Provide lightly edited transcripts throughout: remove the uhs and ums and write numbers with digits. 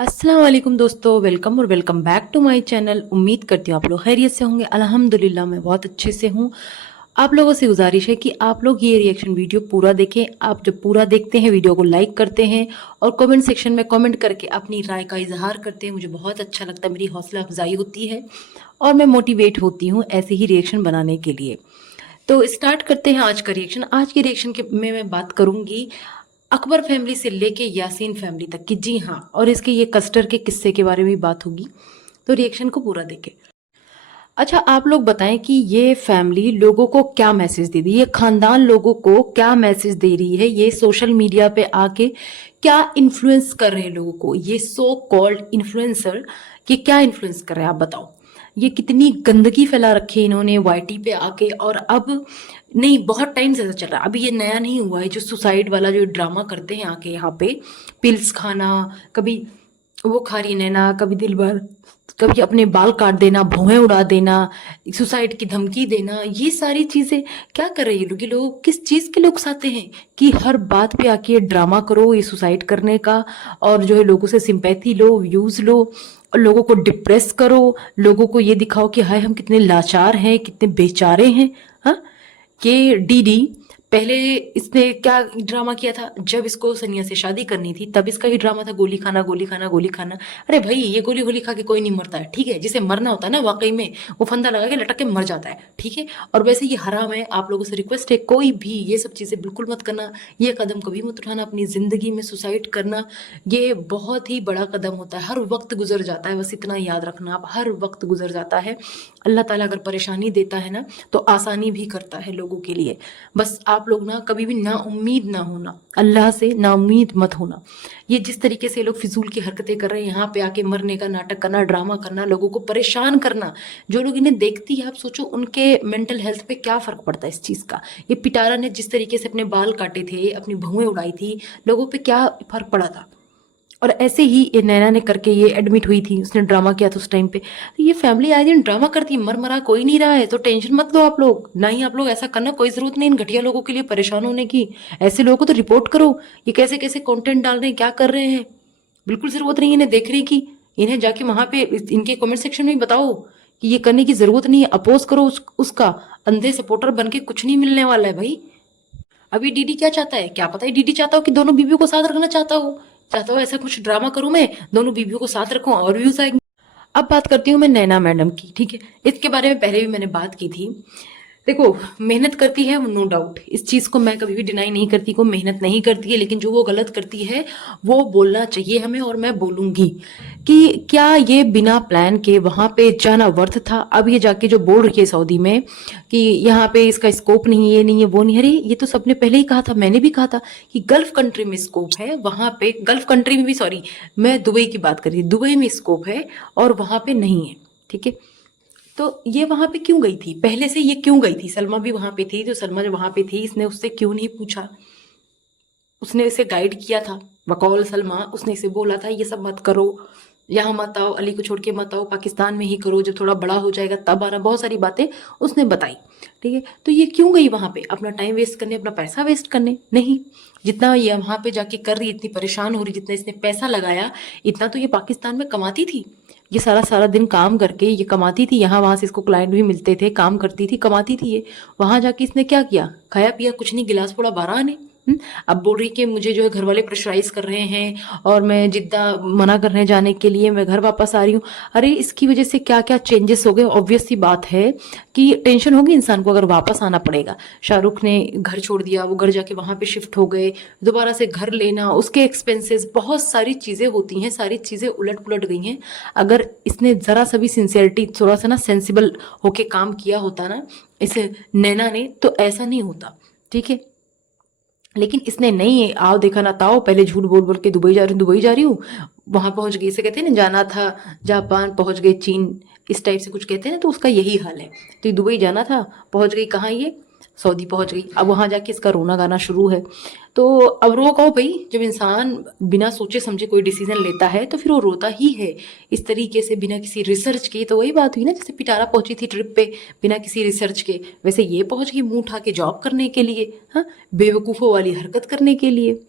अस्सलाम वालेकुम दोस्तों, वेलकम और welcome back to my channel. उम्मीद करती हूँ आप लोग खैरियत से होंगे। अल्हम्दुलिल्लाह मैं बहुत अच्छे से हूँ। आप लोगों से गुजारिश है कि आप लोग ये रिएक्शन वीडियो पूरा देखें। आप जब पूरा देखते हैं वीडियो को लाइक करते हैं और कमेंट सेक्शन में कमेंट करके अपनी राय का इजहार करते हैं, मुझे बहुत अच्छा लगता है, मेरी हौसला अफजाई होती है और मैं मोटिवेट होती हूँ ऐसे ही रिएक्शन बनाने के लिए। तो स्टार्ट करते हैं आज का रिएक्शन। आज के रिएक्शन के में मैं बात करूंगी अकबर फैमिली से लेके यासीन फैमिली तक की। जी हाँ, और इसके ये कस्टर के किस्से के बारे में भी बात होगी। तो रिएक्शन को पूरा देखें। अच्छा, आप लोग बताएं कि ये फैमिली लोगों को क्या मैसेज दे रही है, ये खानदान लोगों को क्या मैसेज दे रही है, ये सोशल मीडिया पे आके क्या इन्फ्लुएंस कर रहे हैं लोगों को, ये सो कॉल्ड इन्फ्लुएंसर ये क्या इन्फ्लुएंस कर रहे हैं आप बताओ। ये कितनी गंदगी फैला रखी है इन्होंने वाईटी पे आके। और अब नहीं, बहुत टाइम से ऐसा चल रहा है, अभी ये नया नहीं हुआ है। जो सुसाइड वाला जो ड्रामा करते हैं आके यहाँ पे, पिल्स खाना, कभी वो खा रही नैना, कभी दिल भर, कभी अपने बाल काट देना, भौहें उड़ा देना, सुसाइड की धमकी देना, ये सारी चीजें क्या कर रहे हैं ये लोग। ये लोग किस चीज के लोग उकसाते हैं कि हर बात पे आके ये ड्रामा करो, ये सुसाइड करने का, और जो है लोगों से सिंपैथी लो, व्यूज लो, और लोगों को डिप्रेस करो, लोगों को ये दिखाओ कि हाय हम कितने लाचार हैं, कितने बेचारे हैं। हाँ, कि डीडी पहले इसने क्या ड्रामा किया था, जब इसको सनिया से शादी करनी थी तब इसका ही ड्रामा था, गोली खाना गोली खाना गोली खाना। अरे भाई, ये गोली गोली खा के कोई नहीं मरता है, ठीक है। जिसे मरना होता है ना वाकई में, वो फंदा लगा के लटक के मर जाता है, ठीक है। और वैसे ये हराम है। आप लोगों से रिक्वेस्ट है, कोई भी ये सब चीजें बिल्कुल मत करना, ये कदम कभी मत उठाना अपनी जिंदगी में। सुसाइड करना ये बहुत ही बड़ा कदम होता है, हर वक्त गुजर जाता है, बस इतना याद रखना आप, हर वक्त गुजर जाता है। अल्लाह ताला अगर परेशानी देता है ना तो आसानी भी करता है लोगों के लिए। बस आप लोग ना कभी भी ना उम्मीद ना होना, अल्लाह से ना उम्मीद मत होना। ये जिस तरीके से लोग फिजूल की हरकतें कर रहे हैं, यहाँ पे आके मरने का नाटक करना, ड्रामा करना, लोगों को परेशान करना, जो लोग इन्हें देखती है, आप सोचो उनके मेंटल हेल्थ पे क्या फर्क पड़ता है इस चीज का। ये पिटारा ने जिस तरीके से अपने बाल काटे थे, अपनी भौएं उड़ाई थी, लोगों पे क्या फर्क पड़ा था। और ऐसे ही ये नैना ने करके ये एडमिट हुई थी, उसने ड्रामा किया था उस टाइम पे। तो ये फैमिली आए दिन ड्रामा करती है, मर मरा कोई नहीं रहा है, तो टेंशन मत लो आप लोग, ना ही आप लोग ऐसा करना, कोई जरूरत नहीं इन घटिया लोगों के लिए परेशान होने की। ऐसे लोगों को तो रिपोर्ट करो, ये कैसे कैसे कंटेंट डाल रहे हैं, क्या कर रहे हैं। बिल्कुल जरूरत नहीं है इन्हें देखने की। इन्हें जाके वहां पे इनके कमेंट सेक्शन में बताओ कि ये करने की जरूरत नहीं है, अपोज करो उसका। अंधे सपोर्टर बन के कुछ नहीं मिलने वाला है भाई। अभी डीडी क्या चाहता है, क्या पता है डीडी चाहता हो कि दोनों बीवियों को साथ रखना चाहता हो ऐसा कुछ ड्रामा करूं मैं, दोनों बीवियों को साथ रखूं और व्यूज आएंगे। अब बात करती हूँ मैं नैना मैडम की, ठीक है। इसके बारे में पहले भी मैंने बात की थी। देखो, मेहनत करती है नो डाउट, इस चीज को मैं कभी भी डिनाई नहीं करती को मेहनत नहीं करती है, लेकिन जो वो गलत करती है वो बोलना चाहिए हमें, और मैं बोलूंगी कि क्या ये बिना प्लान के वहां पे जाना वर्थ था। अब ये जाके जो बोल रही है सऊदी में कि यहाँ पे इसका स्कोप नहीं है, ये नहीं है, वो नहीं है, अरे ये तो सबने पहले ही कहा था, मैंने भी कहा था कि गल्फ कंट्री में स्कोप है, वहां पे गल्फ कंट्री में भी, सॉरी मैं दुबई की बात कर रही, दुबई में स्कोप है और वहां पे नहीं है, ठीक है। तो ये वहां पे क्यों गई थी, पहले से ये क्यों गई थी, सलमा भी वहां पे थी, तो सलमा जब वहां पे थी इसने उससे क्यों नहीं पूछा, उसने इसे गाइड किया था। वकौल सलमा, उसने इसे बोला था ये सब मत करो, यहाँ मत आओ, अली को छोड़ के मत आओ, पाकिस्तान में ही करो, जब थोड़ा बड़ा हो जाएगा तब आना, बहुत सारी बातें उसने बताई, ठीक है। तो ये क्यों गई वहां पे, अपना टाइम वेस्ट करने, अपना पैसा वेस्ट करने? नहीं, जितना ये वहां पे जाके कर रही, इतनी परेशान हो रही, जितना इसने पैसा लगाया, इतना तो ये पाकिस्तान में कमाती थी। ये सारा सारा दिन काम करके ये कमाती थी, यहाँ वहां से इसको क्लाइंट भी मिलते थे, काम करती थी, कमाती थी ये। वहां जाके इसने क्या किया, खाया पिया कुछ नहीं, गिलास फोड़ा 12 आने। अब बोल रही कि मुझे जो है घर वाले प्रेशराइज कर रहे हैं और मैं जिद्दा मना कर रहे हैं जाने के लिए, मैं घर वापस आ रही हूँ। अरे इसकी वजह से क्या क्या चेंजेस हो गए, ऑब्वियस सी बात है कि टेंशन होगी इंसान को अगर वापस आना पड़ेगा। शाहरुख ने घर छोड़ दिया, वो घर जाके वहां पे शिफ्ट हो गए, दोबारा से घर लेना, उसके एक्सपेंसेस, बहुत सारी चीजें होती हैं, सारी चीजें उलट पुलट गई हैं। अगर इसने जरा सा भी सिंसियरिटी, थोड़ा सा ना सेंसिबल होके काम किया होता ना इस नैना ने, तो ऐसा नहीं होता, ठीक है। लेकिन इसने नहीं, आओ देखा ना ताओ, पहले झूठ बोल बोल के दुबई जा रही हूँ, दुबई जा रही हूँ, वहां पहुंच गई, इसे कहते हैं ना जाना था जापान, पहुंच गए चीन, इस टाइप से कुछ कहते हैं ना, तो उसका यही हाल है। तो ये दुबई जाना था, पहुंच गई कहाँ, ये सऊदी पहुंच गई। अब वहां जाके इसका रोना गाना शुरू है। तो अब रो कहो भाई, जब इंसान बिना सोचे समझे कोई डिसीजन लेता है तो फिर वो रोता ही है इस तरीके से, बिना किसी रिसर्च के। तो वही बात हुई ना, जैसे पिटारा पहुंची थी ट्रिप पे बिना किसी रिसर्च के, वैसे ये पहुंच गई मुंह उठा के जॉब करने के लिए, हाँ, बेवकूफ़ों वाली हरकत करने के लिए।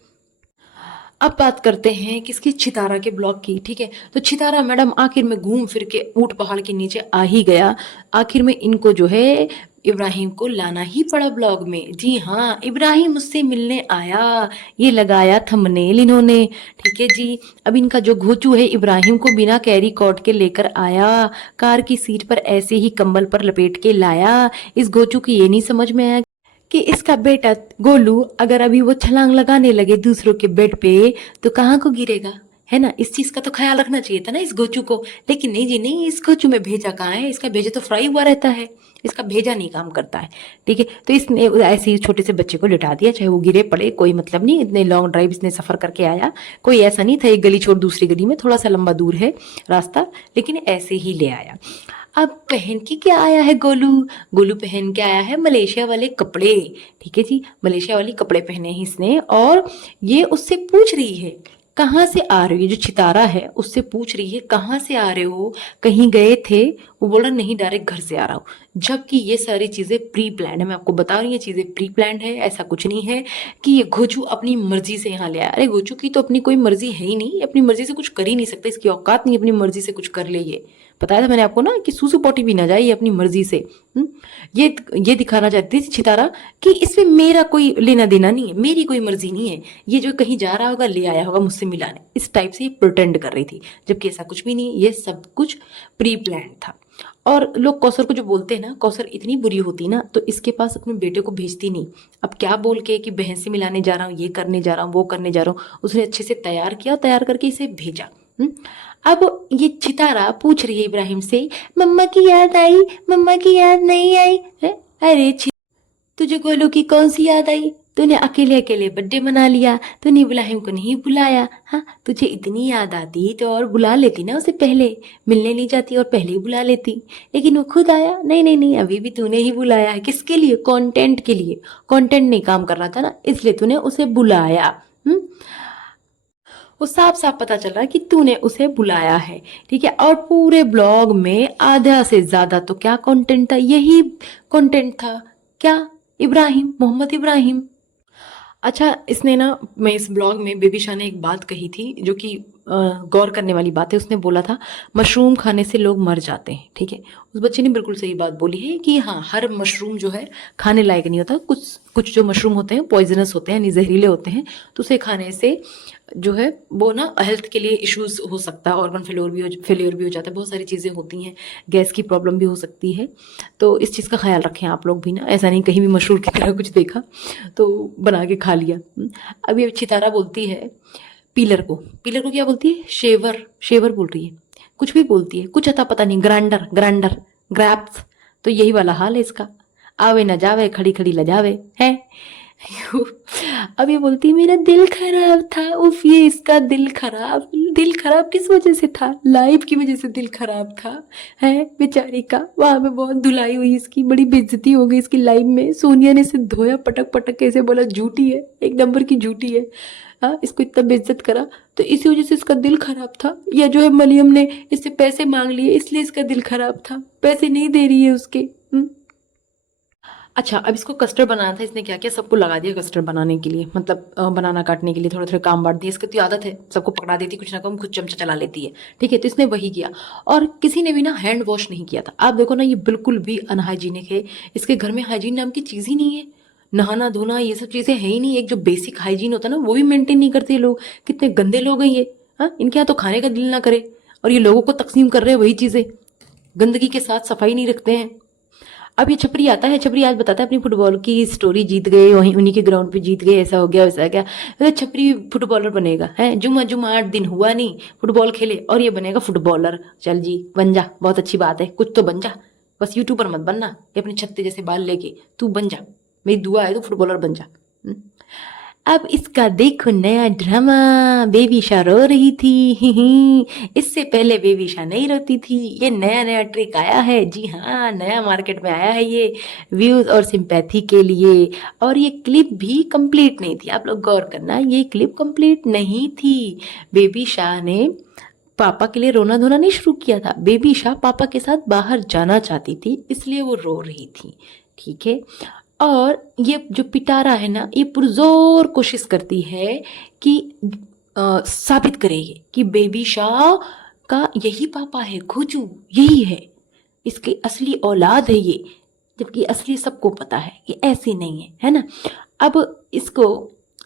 अब बात करते हैं किसकी, चितारा के ब्लॉग की। ठीक है, तो चितारा मैडम आखिर में घूम फिर के ऊंट पहाड़ के नीचे आ ही गया। आखिर में इनको जो है इब्राहिम को लाना ही पड़ा ब्लॉग में। जी हाँ, इब्राहिम मुझसे मिलने आया, ये लगाया थंबनेल इन्होंने। ठीक है जी, अब इनका जो घोचू है इब्राहिम को बिना कैरी कॉट के लेकर आया, कार की सीट पर ऐसे ही कंबल पर लपेट के लाया। इस घोचू की ये नहीं समझ में आया कि इसका बेटा गोलू अगर अभी वो छलांग लगाने लगे दूसरों के बेड पे तो कहाँ को गिरेगा, है ना। इस चीज का तो ख्याल रखना चाहिए था ना इस गोचू को। लेकिन नहीं जी नहीं, इस गोचू में भेजा कहाँ है, इसका भेजा तो फ्राई हुआ रहता है, इसका भेजा नहीं काम करता है। ठीक है, तो इसने ऐसे ही छोटे से बच्चे को लिटा दिया, चाहे वो गिरे पड़े कोई मतलब नहीं। इतने लॉन्ग ड्राइव इसने सफर करके आया, कोई ऐसा नहीं था एक गली छोड़ दूसरी गली में, थोड़ा सा लंबा दूर है रास्ता, लेकिन ऐसे ही ले आया। अब पहन के क्या आया है गोलू, गोलू पहन के आया है मलेशिया वाले कपड़े। ठीक है जी, मलेशिया वाले कपड़े पहने हैं इसने, और ये उससे पूछ रही है कहाँ से आ रहे हो, ये जो चितारा है उससे पूछ रही है कहाँ से आ रहे हो, कहीं गए थे। वो बोल रहा नहीं, डायरेक्ट घर से आ रहा हूँ। जबकि ये सारी चीजें प्री प्लान है, मैं आपको बता रही हूँ ये चीजें प्री प्लान है। ऐसा कुछ नहीं है कि ये घोचू अपनी मर्जी से यहाँ ले आया। अरे घोचू की तो अपनी कोई मर्जी है ही नहीं, अपनी मर्जी से कुछ कर ही नहीं सकता, इसकी औकात नहीं अपनी मर्जी से कुछ कर ले। ये बताया था मैंने आपको ना कि सूसू पोटी भी ना जाए ये अपनी मर्जी से। ये दिखाना चाहती थी चितारा कि इसमें मेरा कोई लेना देना नहीं है, मेरी कोई मर्जी नहीं है, ये जो कहीं जा रहा होगा ले आया होगा मुझसे मिलाने, इस टाइप से ये प्रिटेंड कर रही थी। जबकि ऐसा कुछ भी नहीं, ये सब कुछ प्री प्लान था। और लोग कौसर को जो बोलते हैं ना, कौसर इतनी बुरी होती ना तो इसके पास अपने बेटे को भेजती नहीं। अब क्या बोल के कि बहन से मिलाने जा रहा हूँ, ये करने जा रहा हूँ, वो करने जा रहा हूँ, उसने अच्छे से तैयार किया, तैयार करके इसे भेजा। अब ये चितारा पूछ रही है इब्राहिम से, मम्मा की याद आई, मम्मा की याद नहीं आई है? अरे तुझे गोलू की कौन सी याद आई, तूने अकेले अकेले बर्थडे मना लिया, तूने इब्राहिम को नहीं बुलाया। हाँ, तुझे इतनी याद आती तो और बुला लेती ना उसे, पहले मिलने नहीं जाती और पहले ही बुला लेती। लेकिन वो खुद आया, नहीं नहीं नहीं, अभी भी तूने ही बुलाया है। किसके लिए, कंटेंट के लिए। कंटेंट नहीं काम कर रहा था ना, इसलिए तूने उसे बुलाया। वो साफ साफ पता चल रहा है कि तूने उसे बुलाया है। ठीक है, और पूरे ब्लॉग में आधा से ज्यादा तो क्या कंटेंट था, यही कंटेंट था। क्या, इब्राहिम, मोहम्मद इब्राहिम। अच्छा, इसने ना, मैं इस ब्लॉग में बेबी शाह ने एक बात कही थी जो कि गौर करने वाली बात है। उसने बोला था मशरूम खाने से लोग मर जाते हैं। ठीक है, उस बच्चे ने बिल्कुल सही बात बोली है कि हाँ, हर मशरूम जो है खाने लायक नहीं होता। कुछ कुछ जो मशरूम होते हैं पॉइजनस होते हैं, यानी जहरीले होते हैं, तो उसे खाने से जो है वो ना हेल्थ के लिए इश्यूज हो सकता है, ऑर्गन फेलियर भी हो जाता है, बहुत सारी चीज़ें होती हैं, गैस की प्रॉब्लम भी हो सकती है। तो इस चीज़ का ख्याल रखें आप लोग भी ना, ऐसा नहीं कहीं भी मशरूम की तरह कुछ देखा तो बना के खा लिया। अब ये चितारा बोलती है पीलर को क्या बोलती है, शेवर बोल रही है, कुछ भी बोलती है, कुछ अता पता नहीं, ग्राइंडर ग्रैप्स। तो यही वाला हाल है इसका, आवे ना जावे, खड़ी खड़ी लजावे है। अब ये बोलती है मेरा दिल खराब था। उफ, ये इसका दिल खराब किस वजह से था, लाइफ की वजह से दिल खराब था है बेचारी का। वहां पे बहुत धुलाई हुई इसकी, बड़ी बेइज्जती हो गई इसकी लाइफ में। सोनिया ने इसे धोया पटक पटक के, ऐसे बोला झूठी है, एक नंबर की झूठी है। हाँ, इसको इतना बेइज्जत करा तो इसी वजह से इसका दिल खराब था। या जो है मरियम ने इससे पैसे मांग लिए इसलिए इसका दिल खराब था, पैसे नहीं दे रही है उसके। अच्छा, अब इसको कस्टर्ड बनाना था, इसने क्या किया, सबको लगा दिया कस्टर्ड बनाने के लिए, मतलब बनाना काटने के लिए थोड़े थोड़े काम बांट दिए। इसकी तो आदत है, सबको पकड़ा देती, कुछ ना कम खुद चमचा चला लेती है। ठीक है, तो इसने वही किया, और किसी ने भी ना हैंड वॉश नहीं किया था। आप देखो ना, ये बिल्कुल भी अनहाइजीनिक है, इसके घर में हाइजीन नाम की चीज़ ही नहीं है। नहाना धोना ये सब चीज़ें है ही नहीं, एक जो बेसिक हाइजीन होता है ना वो भी मेंटेन नहीं करते लोग। कितने गंदे लोग हैं ये। हाँ, इनके यहाँ तो खाने का दिल ना करे और ये लोगों को तकसीम कर रहे हैं वही चीज़ें, गंदगी के साथ सफाई नहीं रखते हैं। अब ये छपरी आता है, छपरी आज बताता है अपनी फुटबॉल की स्टोरी, जीत गए वहीं उन्हीं के ग्राउंड पे जीत गए, ऐसा हो गया वैसा क्या। तो छपरी फुटबॉलर बनेगा है, जुमा 8 दिन हुआ नहीं फुटबॉल खेले और ये बनेगा फुटबॉलर। चल जी, बन जा, बहुत अच्छी बात है, कुछ तो बन जा, बस यूट्यूबर मत बनना, ये अपने छत्ते जैसे बाल लेके तू बन जा, मेरी दुआ है, तू फुटबॉलर बन जा। अब इसका देखो नया ड्रामा, बेबी शाह रो रही थी, इससे पहले बेबी शाह नहीं रोती थी। ये नया नया ट्रिक आया है, जी हाँ, नया मार्केट में आया है ये, व्यूज और सिंपैथी के लिए। और ये क्लिप भी कंप्लीट नहीं थी, आप लोग गौर करना, ये क्लिप कंप्लीट नहीं थी। बेबी शाह ने पापा के लिए रोना धोना नहीं शुरू किया था, बेबी शाह पापा के साथ बाहर जाना चाहती थी, इसलिए वो रो रही थी। ठीक है, और ये जो पिटारा है ना, ये पुरजोर कोशिश करती है कि साबित करे ये कि बेबी शाह का यही पापा है, घोचू यही है, इसकी असली औलाद है ये, जबकि असली सबको पता है कि ऐसी नहीं है ना। अब इसको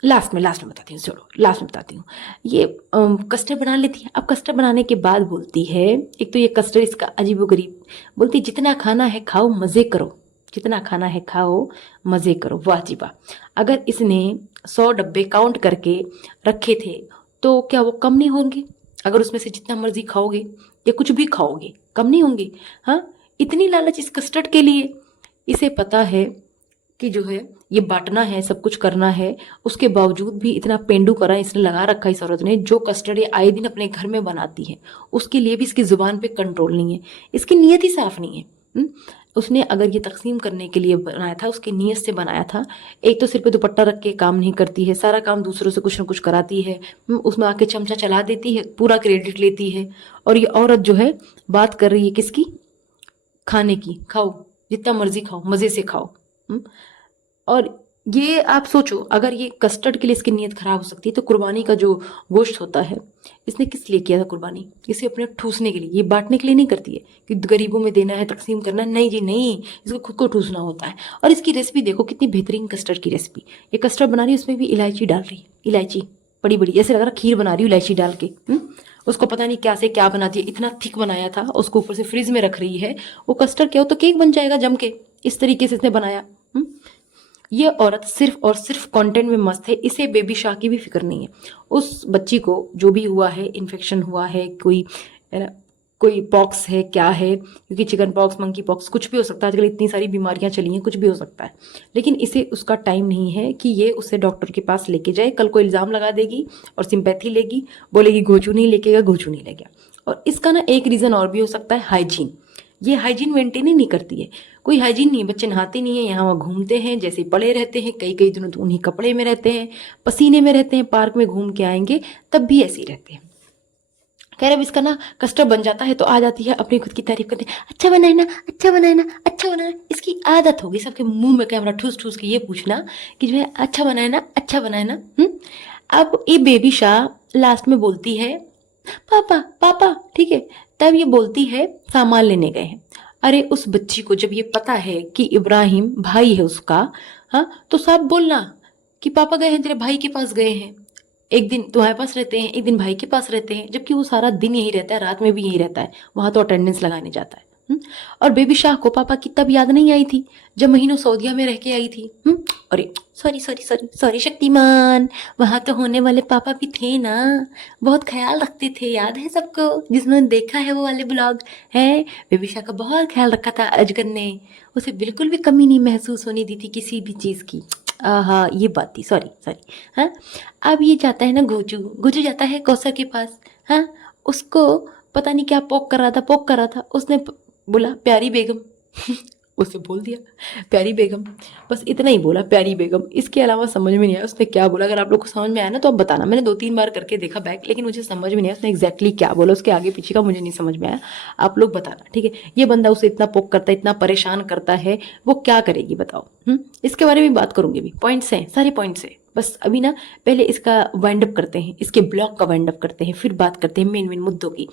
लास्ट में बताती हूँ, छोड़ो लास्ट में बताती हूँ। ये कस्टर्ड बना लेती है। अब कस्टर्ड बनाने के बाद बोलती है, एक तो ये कस्टर्ड इसका अजीबोगरीब, बोलती जितना खाना है खाओ मज़े करो, जितना खाना है खाओ मज़े करो। वाह जी वाह। अगर इसने 100 डब्बे काउंट करके रखे थे तो क्या वो कम नहीं होंगे? अगर उसमें से जितना मर्जी खाओगे या कुछ भी खाओगे कम नहीं होंगे? हाँ, इतनी लालच इस कस्टर्ड के लिए। इसे पता है कि जो है ये बांटना है, सब कुछ करना है, उसके बावजूद भी इतना पेंडू करा इसने लगा रखा इस औरत ने। जो कस्टर्ड ये आए दिन अपने घर में बनाती है उसके लिए भी इसकी जुबान पे कंट्रोल नहीं है, इसकी नीयत ही साफ नहीं है। उसने अगर ये तकसीम करने के लिए बनाया था, उसकी नीयत से बनाया था। एक तो सिर पे दुपट्टा रख के काम नहीं करती है, सारा काम दूसरों से कुछ ना कुछ कराती है, उसमें आके चमचा चला देती है, पूरा क्रेडिट लेती है। और ये औरत जो है बात कर रही है किसकी? खाने की। खाओ जितना मर्जी खाओ, मज़े से खाओ। और ये आप सोचो, अगर ये कस्टर्ड के लिए इसकी नीयत खराब हो सकती है तो कुर्बानी का जो गोश्त होता है, इसने किस लिए किया था कुर्बानी? इसे अपने ठूसने के लिए, ये बांटने के लिए नहीं करती है कि गरीबों में देना है, तकसीम करना है, नहीं जी नहीं, इसको खुद को ठूसना होता है। और इसकी रेसिपी देखो कितनी बेहतरीन कस्टर्ड की रेसिपी। ये कस्टर्ड बना रही है, उसमें भी इलायची डाल रही है, इलायची बड़ी बड़ी, ऐसे लग रहा खीर बना रही हूँ इलायची डाल के। उसको पता नहीं क्या से क्या बना दिया, इतना थिक बनाया था, उसको ऊपर से फ्रिज में रख रही है। वो कस्टर्ड क्या हो तो केक बन जाएगा जम के, इस तरीके से इसने बनाया। ये औरत सिर्फ और सिर्फ कंटेंट में मस्त है, इसे बेबी शाह की भी फिक्र नहीं है। उस बच्ची को जो भी हुआ है, इन्फेक्शन हुआ है, कोई पॉक्स है, क्या है, क्योंकि चिकन पॉक्स, मंकी पॉक्स, कुछ भी हो सकता है, आजकल इतनी सारी बीमारियां चली हैं, कुछ भी हो सकता है। लेकिन इसे उसका टाइम नहीं है कि ये उसे डॉक्टर के पास लेके जाए। कल को इल्ज़ाम लगा देगी और सिंपैथी लेगी, बोलेगी घोचू नहीं लेके गया, घोचू नहीं ले गया। और इसका ना एक रीज़न और भी हो सकता है, हाइजीन। ये हाइजीन मेंटेन ही नहीं करती है, कोई हाइजीन नहीं है, बच्चे नहाते नहीं है, यहाँ वहाँ घूमते हैं, जैसे पड़े रहते हैं, कई कई दिनों तो उन्हीं कपड़े में रहते हैं, पसीने में रहते हैं, पार्क में घूम के आएंगे तब भी ऐसे ही रहते हैं। कह रहे अब इसका ना कस्टर्ड बन जाता है तो आ जाती है अपनी खुद की तारीफ करने, अच्छा बनाए ना, अच्छा बनाए ना, अच्छा बनाए। इसकी आदत होगी सबके मुंह में कैमरा ठूस ठूस के ये पूछना कि जो है अच्छा बनाए ना, अच्छा बनाए ना। अब ये बेबी शाह लास्ट में बोलती है पापा पापा, ठीक है, तब ये बोलती है सामान लेने गए हैं। अरे उस बच्ची को जब ये पता है कि इब्राहिम भाई है उसका, हाँ, तो साफ बोलना कि पापा गए हैं, तेरे भाई के पास गए हैं, एक दिन तुम्हारे पास रहते हैं, एक दिन भाई के पास रहते हैं, जबकि वो सारा दिन यही रहता है, रात में भी यही रहता है, वहां तो अटेंडेंस लगाने जाता है। और बेबी शाह को पापा की तब याद नहीं आई थी जब महीनों सऊदीया में रह के आई थी। अरे sorry sorry sorry sorry Shaktimaan, वहां तो होने वाले पापा भी थे ना, बहुत ख्याल रखते थे, याद है सबको, जिसने देखा है वो वाले ब्लॉग है। बेबी शाह का बहुत ख्याल रखा था अजगर ने, उसे बिल्कुल भी कमी नहीं महसूस होने दी थी किसी भी चीज़ की। हाँ ये बात थी, सॉरी सॉरी। हाँ, अब ये जाता है ना घोचू, घोचू जाता है कौसर के पास। हाँ, उसको पता नहीं क्या पोक कर रहा था, उसने बोला प्यारी बेगम उसे बोल दिया प्यारी बेगम, बस इतना ही बोला प्यारी बेगम, इसके अलावा समझ में नहीं आया उसने क्या बोला। अगर आप लोग को समझ में आया ना तो आप बताना, मैंने 2-3 बार करके देखा बैक, लेकिन मुझे समझ में नहीं आया उसने एग्जैक्टली क्या बोला, उसके आगे पीछे का मुझे नहीं समझ में आया, आप लोग बताना, ठीक है। ये बंदा उसे इतना पोक करता है, इतना परेशान करता है, वो क्या करेगी बताओ। इसके बारे में बात करूंगी भी, पॉइंट्स हैं, सारे पॉइंट्स हैं, बस अभी ना पहले इसका वाइंड अप करते हैं, इसके ब्लॉग का वाइंड अप करते हैं, फिर बात करते हैं मेन मुद्दों की।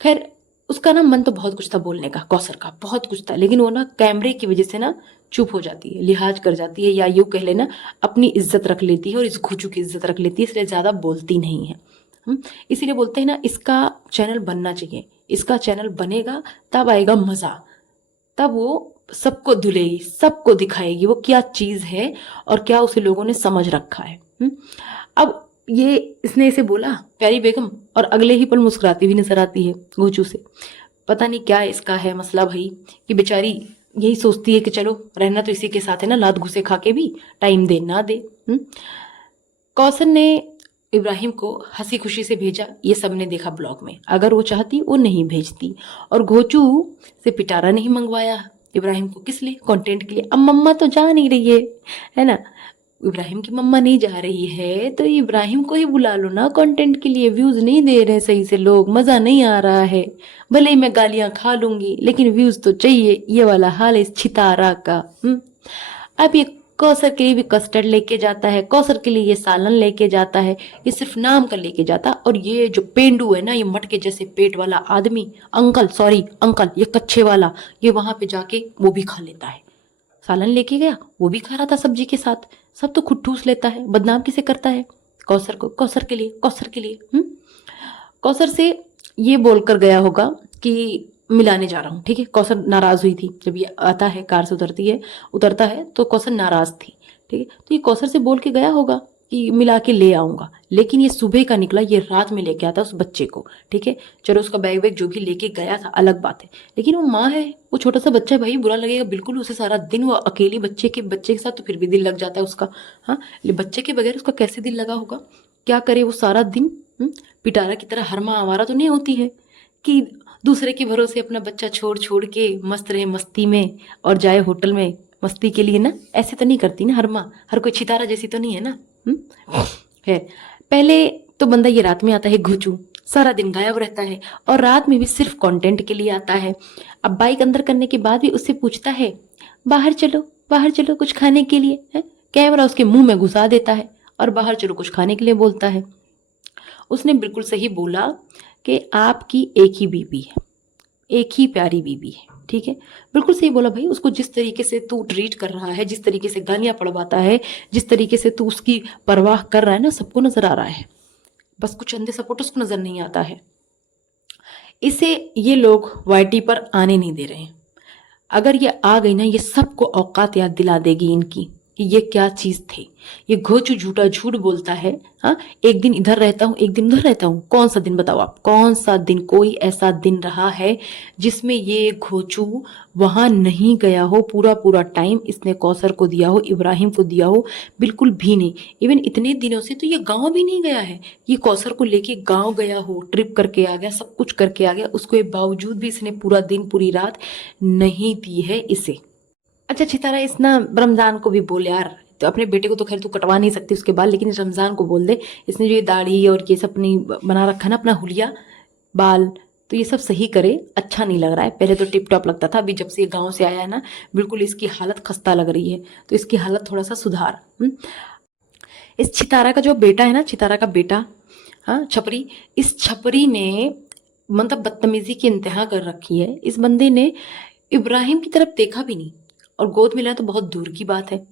खैर उसका ना मन तो बहुत कुछ था बोलने का, कौसर का बहुत कुछ था, लेकिन वो ना कैमरे की वजह से ना चुप हो जाती है, लिहाज कर जाती है, या यूँ कह लेना अपनी इज्जत रख लेती है और इस घुचू की इज्जत रख लेती है, इसलिए ज़्यादा बोलती नहीं है। इसीलिए बोलते हैं ना इसका चैनल बनना चाहिए, इसका चैनल बनेगा तब आएगा मज़ा, तब वो सबको धुलेगी, सबको दिखाएगी वो क्या चीज़ है और क्या उसे लोगों ने समझ रखा है। अब ये इसने इसे बोला प्यारी बेगम और अगले ही पल मुस्कुराती हुई नजर आती है घोचू से। पता नहीं क्या इसका है मसला भाई, कि बेचारी यही सोचती है कि चलो रहना तो इसी के साथ है ना, लात घुसे खा के भी टाइम दे ना दे। कौसर ने इब्राहिम को हंसी खुशी से भेजा, ये सब ने देखा ब्लॉग में, अगर वो चाहती वो नहीं भेजती। और घोचू से पिटारा नहीं मंगवाया इब्राहिम को, किस लिए? कंटेंट के लिए। अब मम्मा तो जा नहीं रही है ना, इब्राहिम की मम्मा नहीं जा रही है तो इब्राहिम को ही बुला लो ना कंटेंट के लिए, व्यूज नहीं दे रहे सही से लोग, मजा नहीं आ रहा है, भले ही मैं गालियां खा लूंगी लेकिन व्यूज तो चाहिए, ये वाला हाल है इस छितारा का। अब ये कौसर के लिए भी कस्टर्ड लेके जाता है, कौसर के लिए ये सालन लेके जाता है, ये सिर्फ नाम का लेके जाता। और ये जो पेंडू है ना, ये मटके जैसे पेट वाला आदमी, अंकल ये कच्चे वाला, ये वहां पे जाके वो भी खा लेता है। सालन लेके गया, वो भी खा रहा था सब्जी के साथ। सब तो खुद ठूस लेता है। बदनाम किसे करता है? कौसर को। कौसर के लिए, कौसर के लिए। कौसर से ये बोलकर गया होगा कि मिलाने जा रहा हूँ, ठीक है। कौसर नाराज हुई थी जब ये आता है, कार से उतरता है तो कौसर नाराज थी, ठीक है। तो ये कौसर से बोल के गया होगा कि मिला के ले आऊंगा, लेकिन ये सुबह का निकला, ये रात में लेके आता उस बच्चे को, ठीक है। चलो उसका बैग वैग जो भी लेके गया था अलग बात है, लेकिन वो माँ है, वो छोटा सा बच्चा है, भाई बुरा लगेगा बिल्कुल। उसे सारा दिन वो अकेली बच्चे के साथ, तो फिर भी दिल लग जाता है उसका। हाँ, बच्चे के बगैर उसका कैसे दिल लगा होगा? क्या करे वो सारा दिन? पिटारा की तरह हर माँ आवारा तो नहीं होती है कि दूसरे के भरोसे अपना बच्चा छोड़ छोड़ के मस्त रहे मस्ती में और जाए होटल में मस्ती के लिए ना। ऐसे तो नहीं करती ना हर माँ, हर कोई छितारा जैसी तो नहीं है ना। है पहले तो बंदा ये रात में आता है घुचू, सारा दिन गायब रहता है और रात में भी सिर्फ कंटेंट के लिए आता है। अब बाइक अंदर करने के बाद भी उससे पूछता है बाहर चलो कुछ खाने के लिए, है? कैमरा उसके मुंह में घुसा देता है और बाहर चलो कुछ खाने के लिए बोलता है। उसने बिल्कुल सही बोला कि आपकी एक ही बीबी है, एक ही प्यारी बीबी है, ठीक है। बिल्कुल सही बोला भाई। उसको जिस तरीके से तू ट्रीट कर रहा है, जिस तरीके से गालियां पड़वाता है, जिस तरीके से तू उसकी परवाह कर रहा है ना, सबको नजर आ रहा है। बस कुछ अंधे सपोर्टर्स को नजर नहीं आता है। इसे ये लोग वाईटी पर आने नहीं दे रहे हैं। अगर ये आ गई ना, ये सबको औकात याद दिला देगी इनकी कि ये क्या चीज थे। ये घोचू झूठा झूठ बोलता है। हाँ, एक दिन इधर रहता हूँ, एक दिन उधर रहता हूँ। कौन सा दिन बताओ आप? कौन सा दिन? कोई ऐसा दिन रहा है जिसमें ये घोचू वहां नहीं गया हो? पूरा टाइम इसने कौसर को दिया हो, इब्राहिम को दिया हो? बिल्कुल भी नहीं। इवन इतने दिनों से तो ये गांव भी नहीं गया है। ये कौसर को लेके गांव गया हो, ट्रिप करके आ गया, सब कुछ करके आ गया, उसके बावजूद भी इसने पूरा दिन पूरी रात नहीं दी है इसे। अच्छा छितारा, इस ना रमजान को भी बोल यार। तो अपने बेटे को तो खैर तू कटवा नहीं सकती उसके बाद, लेकिन इस रमजान को बोल दे, इसने जो ये दाढ़ी और ये सब अपनी बना रखा ना, अपना हुलिया बाल, तो ये सब सही करे। अच्छा नहीं लग रहा है। पहले तो टिप टॉप लगता था, अभी जब से ये गांव से आया है ना, बिल्कुल इसकी हालत खस्ता लग रही है। तो इसकी हालत थोड़ा सा सुधार। इस छितारा का जो बेटा है ना, छितारा का बेटा, हाँ छपरी, इस छपरी ने मतलब बदतमीजी की इंतहा कर रखी है। इस बंदे ने इब्राहिम की तरफ देखा भी नहीं और गोद मिलाना तो बहुत दूर की बात है।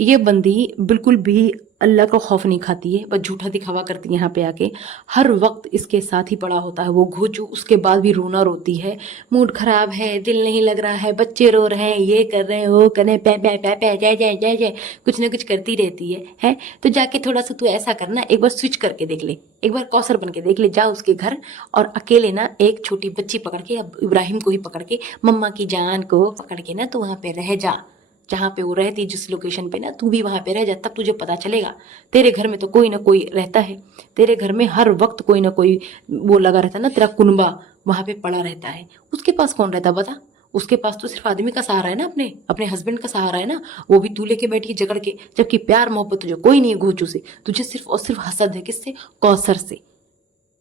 ये बंदी बिल्कुल भी अल्लाह का खौफ नहीं खाती है, बस झूठा दिखावा करती है। यहाँ पे आके हर वक्त इसके साथ ही पड़ा होता है वो घोचू। उसके बाद भी रोना रोती है, मूड खराब है, दिल नहीं लग रहा है, बच्चे रो रहे हैं, ये कर रहे हैं, वो कर रहे हैं, पै पै पै पै जय जय जय जय, कुछ ना कुछ करती रहती है। तो जाके थोड़ा सा तू ऐसा करना, एक बार स्विच करके देख ले, एक बार कौसर बन के देख ले, जा उसके घर और अकेले ना एक छोटी बच्ची पकड़ के, अब इब्राहिम को ही पकड़ के, मम्मा की जान को पकड़ के ना, तू वहां पे रह जा जहाँ पे वो रहती, जिस लोकेशन पे ना, तू भी वहां पे रह जा। तब तुझे पता चलेगा। तेरे घर में तो कोई ना कोई रहता है, तेरे घर में हर वक्त कोई ना कोई वो लगा रहता है ना, तेरा कुनबा वहां पे पड़ा रहता है। उसके पास कौन रहता बता? उसके पास तो सिर्फ आदमी का सहारा है ना, अपने अपने हस्बैंड का सहारा है ना, वो भी तू लेके बैठी जकड़ के। जबकि प्यार मोहब्बत तुझे कोई नहीं है घोचू से, तुझे सिर्फ और सिर्फ हसद है। किससे? कौसर से।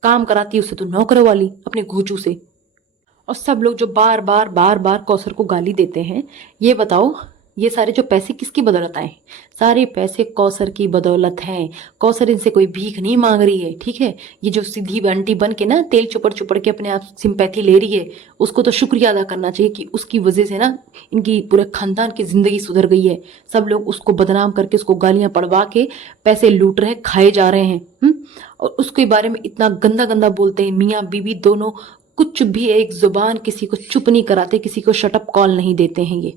काम कराती है उससे तो नौकर वाली, अपने घोचू से। और सब लोग जो बार बार कौसर को गाली देते हैं, ये बताओ ये सारे जो पैसे किसकी बदौलत आए? सारे पैसे कौसर की बदौलत हैं। कौसर इनसे कोई भीख नहीं मांग रही है, ठीक है। ये जो सीधी आंटी बन के ना तेल चुपड़ चुपड़ के अपने आप सिंपैथी ले रही है, उसको तो शुक्रिया अदा करना चाहिए कि उसकी वजह से ना इनकी पूरे खानदान की जिंदगी सुधर गई है। सब लोग उसको बदनाम करके, उसको गालियां पड़वा के पैसे लूट रहे, खाए जा रहे हैं। और उसके बारे में इतना गंदा गंदा बोलते हैं। मियाँ बीवी दोनों कुछ भी एक जुबान किसी को चुप नहीं कराते, किसी को शटअप कॉल नहीं देते हैं ये।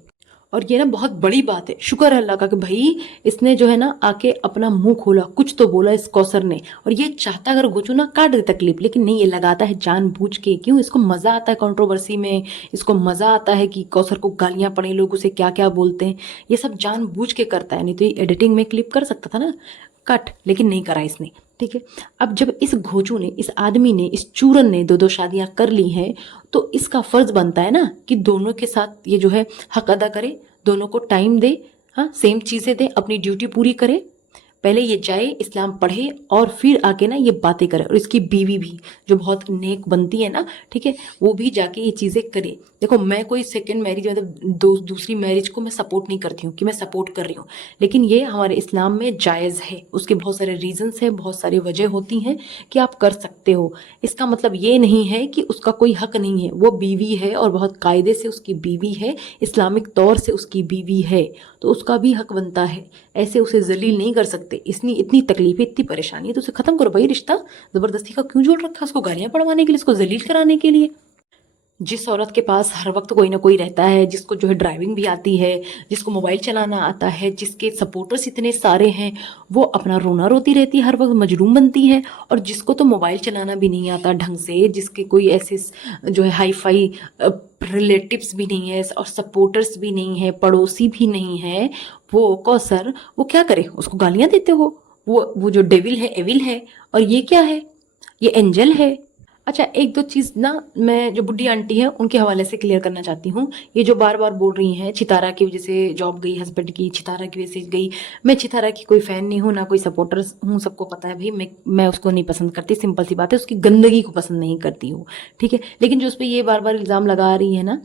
और ये ना बहुत बड़ी बात है। शुक्र है अल्लाह का कि भाई इसने जो है ना आके अपना मुंह खोला, कुछ तो बोला इस कौसर ने। और ये चाहता अगर घोचू ना काट दे तकलीफ, लेकिन नहीं, ये लगाता है जानबूझ के। क्यों? इसको मजा आता है कंट्रोवर्सी में, इसको मजा आता है कि कौसर को गालियां पड़े, लोग उसे क्या क्या बोलते हैं। ये सब जानबूझ के करता है। नहीं तो ये एडिटिंग में क्लिप कर सकता था ना कट, लेकिन नहीं करा इसने, ठीक है। अब जब इस घोचू ने, इस आदमी ने, इस चूरन ने दो शादियां कर ली हैं, तो इसका फर्ज बनता है ना कि दोनों के साथ ये जो है हक अदा करे, दोनों को टाइम दे, हाँ सेम चीजें दे, अपनी ड्यूटी पूरी करे। पहले ये जाए इस्लाम पढ़े और फिर आके ना ये बातें करे, और इसकी बीवी भी जो बहुत नेक बनती है ना, ठीक है, वो भी जाके ये चीज़ें करे। देखो मैं कोई सेकंड मैरिज मतलब दूसरी मैरिज को मैं सपोर्ट नहीं करती हूँ कि मैं सपोर्ट कर रही हूँ, लेकिन ये हमारे इस्लाम में जायज़ है। उसके बहुत सारे रीजंस हैं, बहुत सारी वजह होती हैं कि आप कर सकते हो। इसका मतलब ये नहीं है कि उसका कोई हक नहीं है, वो बीवी है और बहुत कायदे से उसकी बीवी है, इस्लामिक तौर से उसकी बीवी है, तो उसका भी हक बनता है। ऐसे उसे जलील नहीं कर सकते। इतनी तकलीफें, इतनी परेशानी है तो उसे ख़त्म करो भाई। रिश्ता ज़बरदस्ती का क्यों जोड़ रखा है? उसको गालियाँ पड़वाने के लिए, उसको जलील कराने के लिए। जिस औरत के पास हर वक्त कोई ना कोई रहता है, जिसको जो है ड्राइविंग भी आती है, जिसको मोबाइल चलाना आता है, जिसके सपोर्टर्स इतने सारे हैं, वो अपना रोना रोती रहती है, हर वक्त मजलूम बनती है। और जिसको तो मोबाइल चलाना भी नहीं आता ढंग से, जिसके कोई ऐसे जो है हाई फाई रिलेटिव्स भी नहीं है और सपोर्टर्स भी नहीं है, पड़ोसी भी नहीं है, वो कौसर वो क्या करे? उसको गालियाँ देते हो? वो जो डेविल है, एविल है, और ये क्या है? ये एंजल है। अच्छा, एक दो चीज़ ना मैं जो बुढ़ी आंटी हैं उनके हवाले से क्लियर करना चाहती हूँ। ये जो बार बार बोल रही हैं चितारा की वजह से जॉब गई हस्बैंड की, चितारा की वजह से गई। मैं चितारा की कोई फ़ैन नहीं हूँ, ना कोई सपोर्टर हूँ, सबको पता है भाई। मैं उसको नहीं पसंद करती, सिंपल सी बात है, उसकी गंदगी को पसंद नहीं करती हूँ, ठीक है। लेकिन जो उस पर ये बार बार इल्ज़ाम लगा रही है ना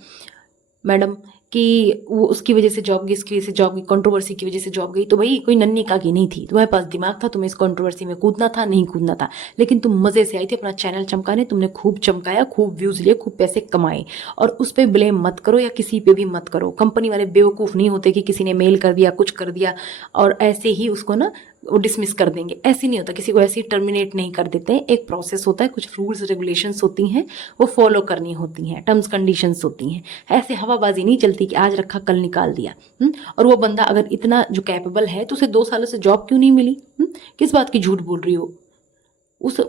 मैडम कि वो उसकी वजह से जॉब गई, इसकी वजह से जॉब गई, कंट्रोवर्सी की वजह से जॉब गई, तो भाई कोई नन्ही का की नहीं थी। तुम्हारे पास दिमाग था, तुम्हें इस कंट्रोवर्सी में कूदना था, नहीं कूदना था, लेकिन तुम मज़े से आई थी अपना चैनल चमकाने। तुमने खूब चमकाया, खूब व्यूज़ लिए, खूब पैसे कमाए, और उस पर ब्लेम मत करो या किसी पे भी मत करो। कंपनी वाले बेवकूफ़ नहीं होते कि किसी ने मेल कर दिया, कुछ कर दिया और ऐसे ही उसको ना वो डिसमिस कर देंगे। ऐसे नहीं होता, किसी को ऐसे ही टर्मिनेट नहीं कर देते हैं। एक प्रोसेस होता है, कुछ रूल्स रेगुलेशंस होती हैं, वो फॉलो करनी होती हैं, टर्म्स कंडीशंस होती हैं। ऐसे हवाबाजी नहीं चलती कि आज रखा कल निकाल दिया। और वो बंदा अगर इतना जो कैपेबल है तो उसे 2 सालों से जॉब क्यों नहीं मिली? किस बात की झूठ बोल रही हो?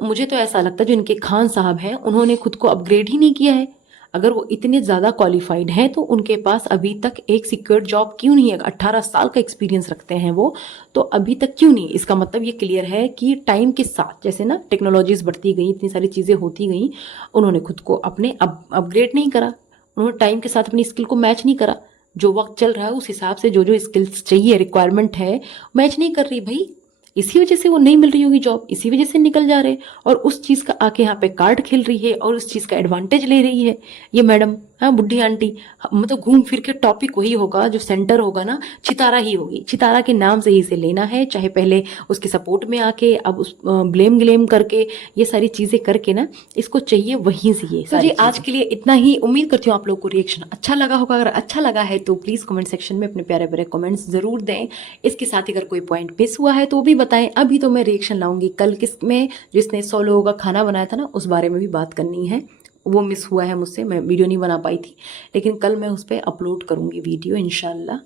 मुझे तो ऐसा लगता है जो इनके खान साहब हैं उन्होंने खुद को अपग्रेड ही नहीं किया है। अगर वो इतने ज़्यादा क्वालिफाइड हैं तो उनके पास अभी तक एक सिक्योर जॉब क्यों नहीं है? 18 साल का एक्सपीरियंस रखते हैं वो, तो अभी तक क्यों नहीं? इसका मतलब ये क्लियर है कि टाइम के साथ जैसे ना टेक्नोलॉजीज बढ़ती गई, इतनी सारी चीज़ें होती गई, उन्होंने खुद को अपने अपग्रेड नहीं करा, उन्होंने टाइम के साथ अपनी स्किल को मैच नहीं करा। जो वक्त चल रहा है उस हिसाब से जो जो स्किल्स चाहिए, रिक्वायरमेंट है, मैच नहीं कर रही भाई। इसी वजह से वो नहीं मिल रही होगी जॉब, इसी वजह से निकल जा रहे, और उस चीज़ का आके यहाँ पे कार्ड खेल रही है और उस चीज़ का एडवांटेज ले रही है ये मैडम। हाँ, बुढ़ी आंटी, मतलब घूम फिर के टॉपिक वही होगा, जो सेंटर होगा ना चितारा ही होगी। चितारा के नाम से ही इसे लेना है, चाहे पहले उसके सपोर्ट में आके अब उस ब्लेम ग्लेम करके ये सारी चीज़ें करके ना, इसको चाहिए वहीं से ये। तो जी आज के लिए इतना ही। उम्मीद करती हूँ आप लोगों को रिएक्शन अच्छा लगा होगा। अगर अच्छा लगा है तो प्लीज़ कमेंट सेक्शन में अपने प्यारे प्यारे कमेंट्स ज़रूर दें। इसके साथ ही अगर कोई पॉइंट मिस हुआ है तो वो भी बताएं। अभी तो मैं रिएक्शन लाऊंगी कल किस में, जिसने 100 लोगों का खाना बनाया था ना, उस बारे में भी बात करनी है। वो मिस हुआ है मुझसे, मैं वीडियो नहीं बना पाई थी, लेकिन कल मैं उस पर अपलोड करूँगी वीडियो इंशाल्लाह।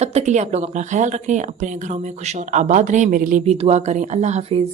तब तक के लिए आप लोग अपना ख्याल रखें, अपने घरों में खुश और आबाद रहें, मेरे लिए भी दुआ करें। अल्लाह हाफिज़।